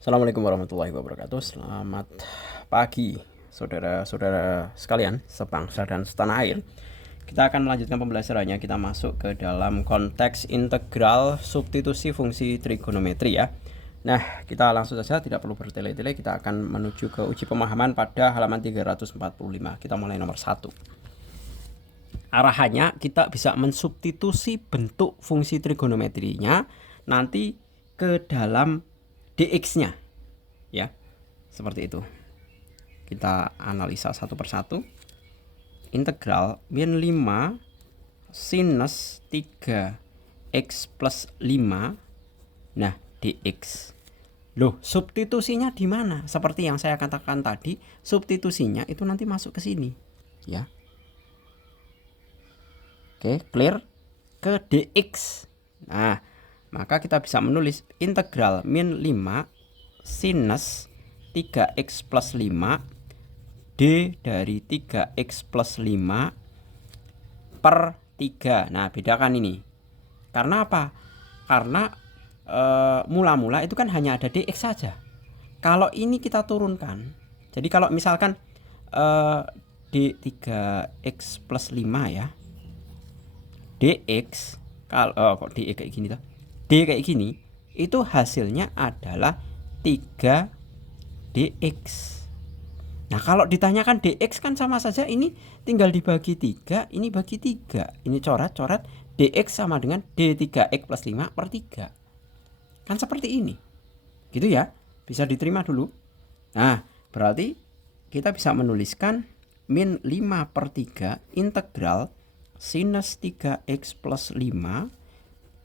Assalamualaikum warahmatullahi wabarakatuh. Selamat pagi, saudara-saudara sekalian, sebangsa dan setanah air. Kita akan melanjutkan pembelajarannya. Kita masuk ke dalam konteks integral substitusi fungsi trigonometri ya. Nah, kita langsung saja, tidak perlu bertele-tele. Kita akan menuju ke uji pemahaman pada halaman 345. Kita mulai nomor 1. Arahannya kita bisa mensubstitusi bentuk fungsi trigonometrinya nanti ke dalam dx-nya ya, seperti itu. Kita analisa satu persatu. Integral min 5 sinus 3x plus 5, nah dx. Loh, substitusinya di mana? Seperti yang saya katakan tadi, substitusinya itu nanti masuk ke sini ya. Oke, clear? Ke dx. Nah, maka kita bisa menulis integral min 5 sinus 3x plus 5 d dari 3x plus 5 per 3. Nah, bedakan ini. Karena apa? Karena mula-mula itu kan hanya ada dx saja. Kalau ini kita turunkan, jadi kalau misalkan d 3x plus 5 ya, dx, kalau kok d kayak gini tuh, D kayak gini, itu hasilnya adalah 3 dx. Nah, kalau ditanyakan dx kan sama saja, ini tinggal dibagi 3, ini bagi 3. Ini coret-coret, dx sama dengan d3x plus 5 per 3. Kan seperti ini. Gitu ya, bisa diterima dulu. Nah, berarti kita bisa menuliskan min 5 per 3 integral sinus 3x plus 5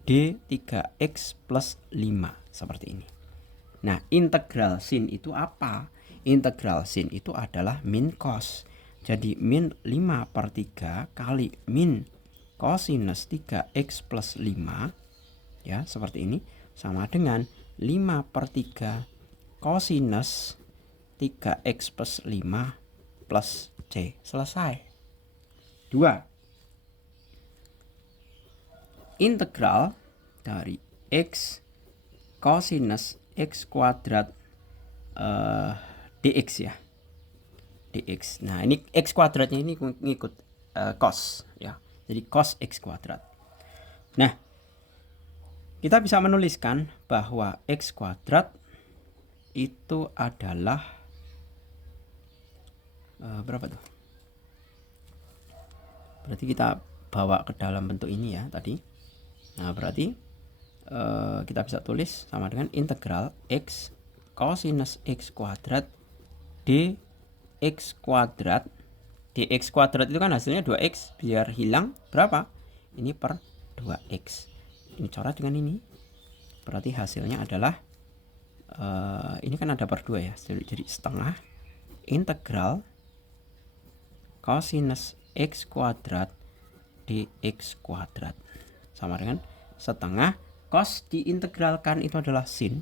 d 3x plus 5 seperti ini. Nah, integral sin itu apa? Integral sin itu adalah min cos. Jadi min 5 per 3 kali min cosinus 3x plus 5 ya, seperti ini, sama dengan 5 per 3 cosinus 3x plus 5 plus c. Selesai. 2. Integral dari x cosinus x kuadrat dx ya, dx. Nah, ini x kuadratnya ini ngikut cos ya, jadi cos x kuadrat. Nah, kita bisa menuliskan bahwa x kuadrat itu adalah berapa tuh? Berarti kita bawa ke dalam bentuk ini ya tadi. Nah, berarti kita bisa tulis sama dengan integral x cosinus x kuadrat dx kuadrat. Dx kuadrat itu kan hasilnya 2x, biar hilang berapa? Ini per 2x. Ini coret dengan ini. Berarti hasilnya adalah ini kan ada per 2 ya. Jadi setengah integral cosinus x kuadrat dx kuadrat sama dengan setengah cos diintegralkan itu adalah sin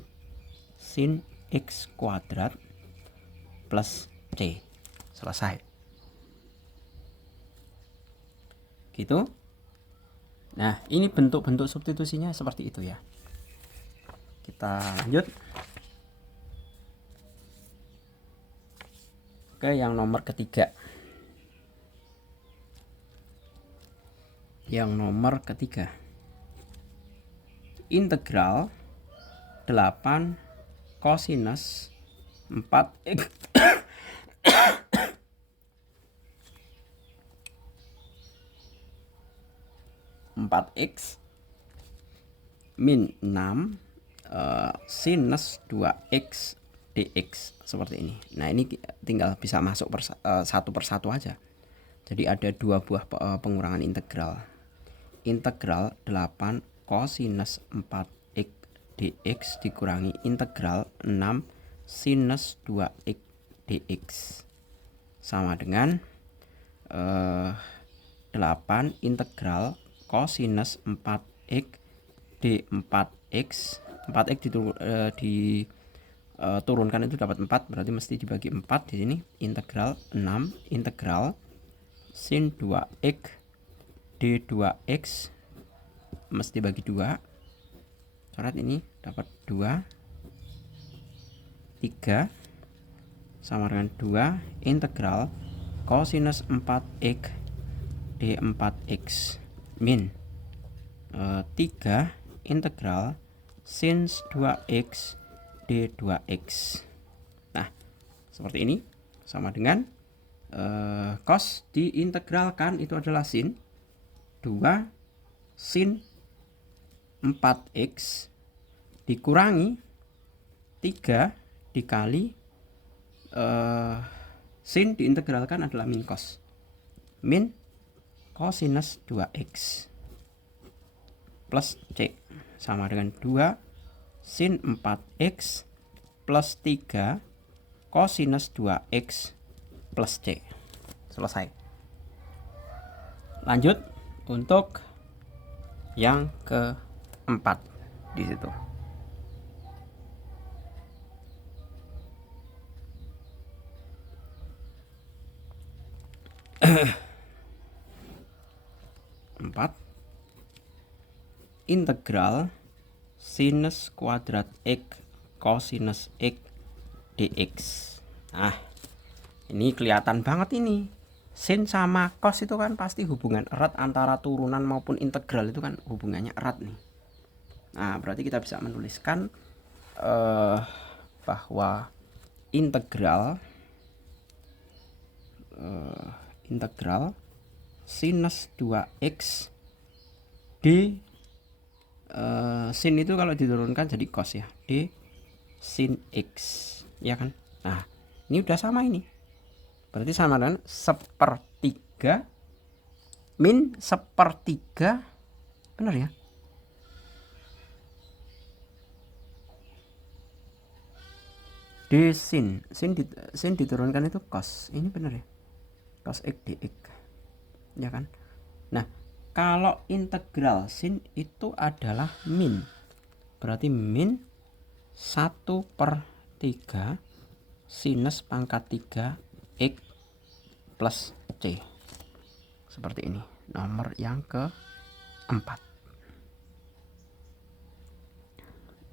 x kuadrat plus c. Selesai. Gitu. Nah, ini bentuk-bentuk substitusinya seperti itu ya. Kita lanjut ke yang nomor ketiga. Yang nomor ketiga, integral 8 cosinus 4x 4x min 6 sinus 2x dx seperti ini. Nah, ini tinggal bisa masuk satu persatu aja. Jadi ada dua buah pengurangan integral. Integral 8 cosinus 4x dx dikurangi integral 6 sinus 2x dx sama dengan 8 integral cosinus 4x d4x. 4x diturunkan itu dapat 4, berarti mesti dibagi 4 di sini. Integral 6 integral sin 2x d2x mesti bagi 2. Coret ini dapat 2 3 sama dengan 2 integral cosinus 4x d4x min 3 integral sin 2x d2x. Nah, seperti ini sama dengan cos diintegralkan itu adalah sin 2 sin 4x dikurangi 3 dikali sin diintegralkan adalah min cos. Min cosinus 2x plus c sama dengan 2 sin 4x plus 3 cosinus 2x plus c. Selesai. Lanjut untuk yang keempat di situ. Empat integral sinus kuadrat x cosinus x dx. Nah, ini kelihatan banget ini. Sin sama cos itu kan pasti hubungan erat antara turunan maupun integral, itu kan hubungannya erat nih. Nah, berarti kita bisa menuliskan bahwa integral sinus 2x d sin itu kalau diturunkan jadi cos ya, d sin x ya kan. Nah, ini udah sama ini, berarti sama dengan 1/3 min 1/3, benar ya, d sin diturunkan itu cos, ini benar ya, cos x dx ya kan. Nah, kalau integral sin itu adalah min, berarti min 1/3 sinus pangkat 3 x plus c. Seperti ini, nomor yang keempat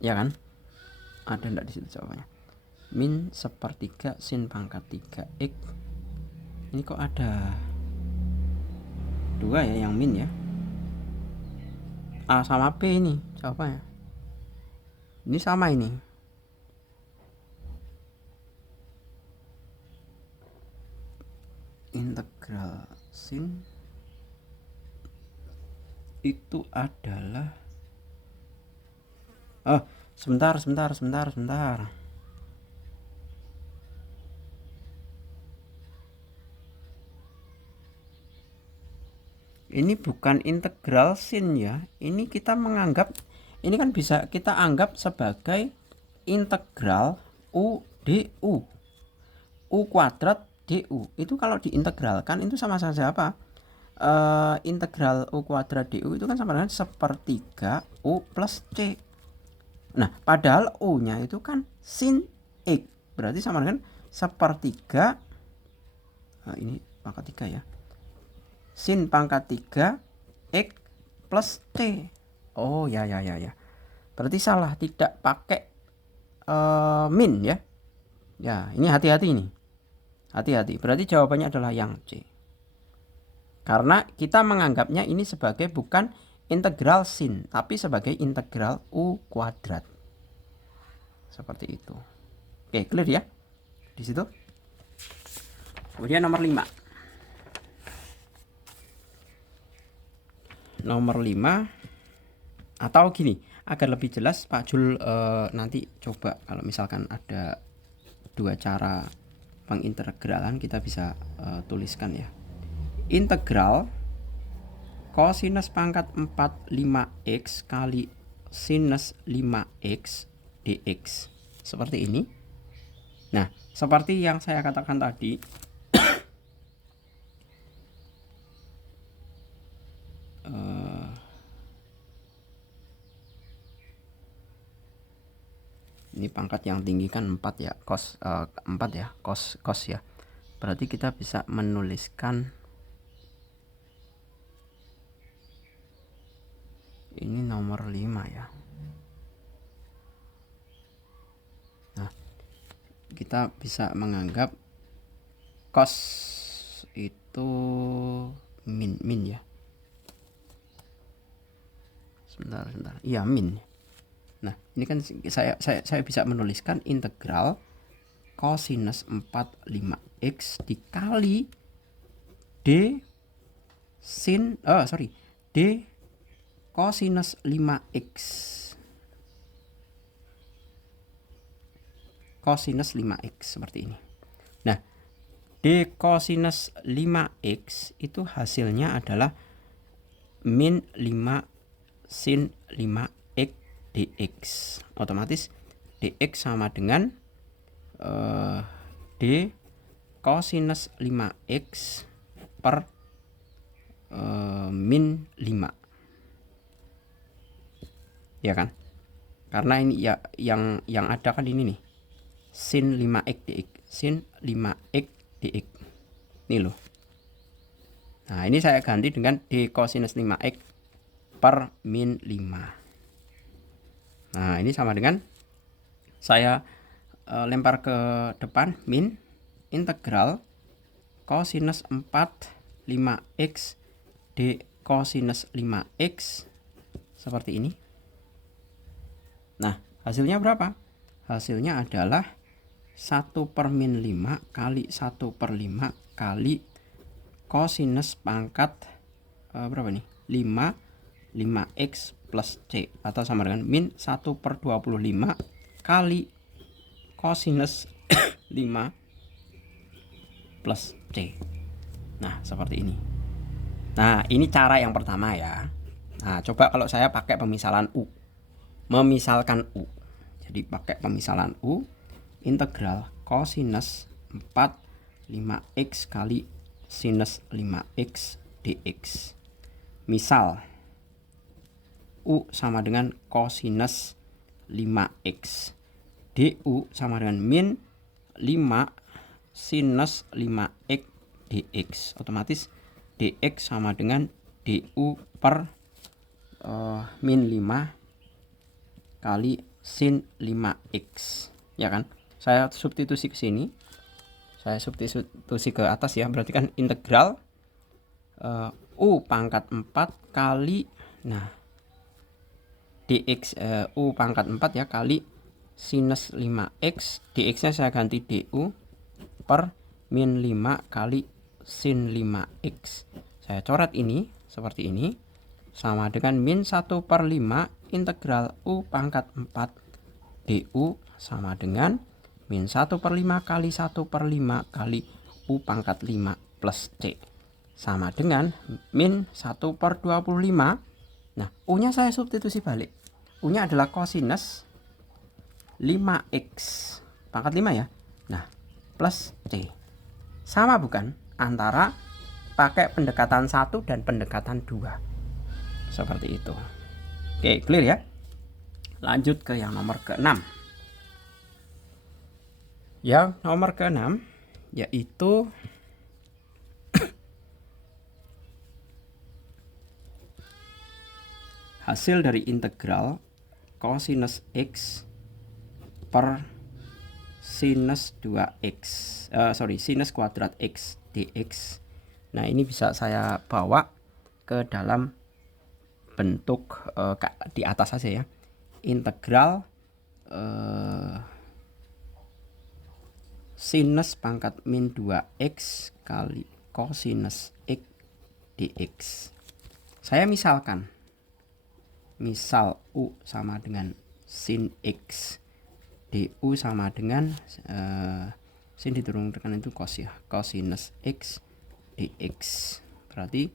ya kan. Ada enggak di situ jawabannya? Min 1/3 sin pangkat 3 x. Ini kok ada 2 ya yang min ya. A sama B ini jawabannya. Ini sama ini. Integral sin itu adalah sebentar. Ini bukan integral sin ya. Ini kita menganggap, ini kan bisa kita anggap sebagai integral u du. U kuadrat du. Itu kalau diintegralkan itu sama saja apa? Integral u kuadrat du itu kan sama dengan 1/3 u plus c. Nah, padahal u-nya itu kan sin x. Berarti sama dengan 1/3. Nah, ini pangkat 3 ya. Sin pangkat 3 x plus c. Oh ya. Berarti salah, tidak pakai min ya. Ya, ini hati-hati ini. Hati-hati. Berarti jawabannya adalah yang C. Karena kita menganggapnya ini sebagai bukan integral sin, tapi sebagai integral u kuadrat. Seperti itu. Oke, clear ya di situ. Kemudian nomor 5. Nomor 5, atau gini, agar lebih jelas Pak Jul nanti coba kalau misalkan ada 2 cara pengintegralan, kita bisa tuliskan ya. Integral cosinus pangkat 45x kali sinus 5x dx. Seperti ini. Nah, seperti yang saya katakan tadi, ini pangkat yang tinggi kan 4 ya, cos 4 ya, cos ya. Berarti kita bisa menuliskan ini nomor 5 ya. Nah, kita bisa menganggap cos itu min ya. Sebentar. Iya, min. Nah, ini kan saya bisa menuliskan integral cosinus 45x dikali d cosinus 5x. Cosinus 5x seperti ini. Nah, d cosinus 5x itu hasilnya adalah min 5 sin 5x dx. Otomatis dx sama dengan d cosinus 5x per min 5. Ya kan? Karena ini ya yang ada kan ini nih. Sin 5x dx, sin 5x dx. Ini loh. Nah, ini saya ganti dengan d cosinus 5x per min 5. Nah, ini sama dengan saya lempar ke depan min integral cosinus 45x d cosinus 5x seperti ini. Nah, hasilnya berapa? Hasilnya adalah 1 per min 5 kali 1 per 5 kali cosinus pangkat berapa nih? 5x plus c, atau sama dengan min 1 per 25 kali cosinus 5 plus c. Nah, seperti ini. Nah, ini cara yang pertama ya. Nah, coba kalau saya pakai pemisalan u. Memisalkan u. Jadi pakai pemisalan u, integral cosinus 5x kali sinus 5x dx. Misal u sama dengan cosinus 5x, du sama dengan min 5 sinus 5x dx. Otomatis dx sama dengan du per min 5 kali sin 5x, ya kan? Saya substitusi ke sini. Saya substitusi ke atas ya, berarti kan integral u pangkat 4 kali, nah dx u pangkat 4 ya kali sinus 5x, dx-nya saya ganti du per min 5 kali sin 5x. Saya coret ini seperti ini, sama dengan min 1 per 5 integral u pangkat 4 du sama dengan min 1 per 5 kali 1 per 5 kali u pangkat 5 plus c, sama dengan min 1 per 25. Nah, u nya saya substitusi balik. U nya adalah cosinus 5x pangkat 5 ya. Nah, plus c. Sama bukan antara pakai pendekatan 1 dan pendekatan 2. Seperti itu. Oke, clear ya. Lanjut ke yang nomor ke-6. Yang nomor ke-6 yaitu hasil dari integral cosinus x per sinus 2x, sinus kuadrat x dx. Nah, ini bisa saya bawa ke dalam bentuk di atas saja ya. Integral sinus pangkat min 2x kali cosinus x dx. Saya misalkan, misal u sama dengan sin x, du sama dengan sin diturunkan itu cos ya, cosinus x dx. Berarti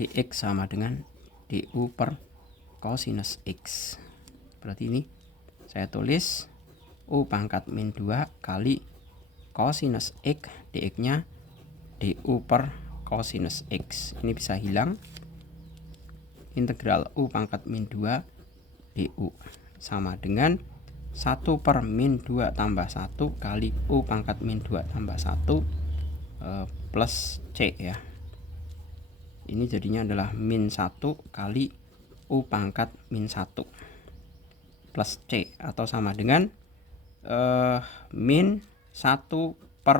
dx sama dengan du per cosinus x. Berarti ini saya tulis u pangkat min 2 kali cosinus x, dx nya du per cosinus x. Ini bisa hilang. Integral u pangkat min 2 du sama dengan 1 per min 2 tambah 1 kali u pangkat min 2 tambah 1 plus c ya. Ini jadinya adalah min 1 kali u pangkat min 1 plus c, atau sama dengan min 1 per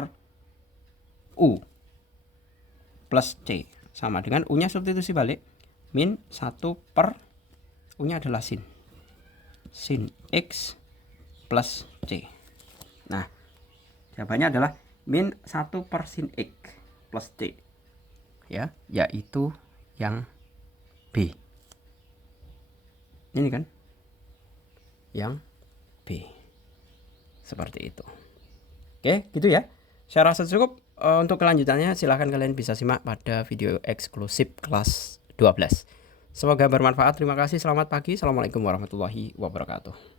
U plus C. Sama dengan U nya substitusi balik. Min 1 per U nya adalah sin X plus C. Nah, jawabannya adalah min 1 per sin X plus C. Ya, yaitu yang B. Ini kan yang B. Seperti itu. Oke, gitu ya. Saya rasa cukup. Untuk kelanjutannya silahkan kalian bisa simak pada video eksklusif kelas 12. Semoga bermanfaat. Terima kasih. Selamat pagi. Assalamualaikum warahmatullahi wabarakatuh.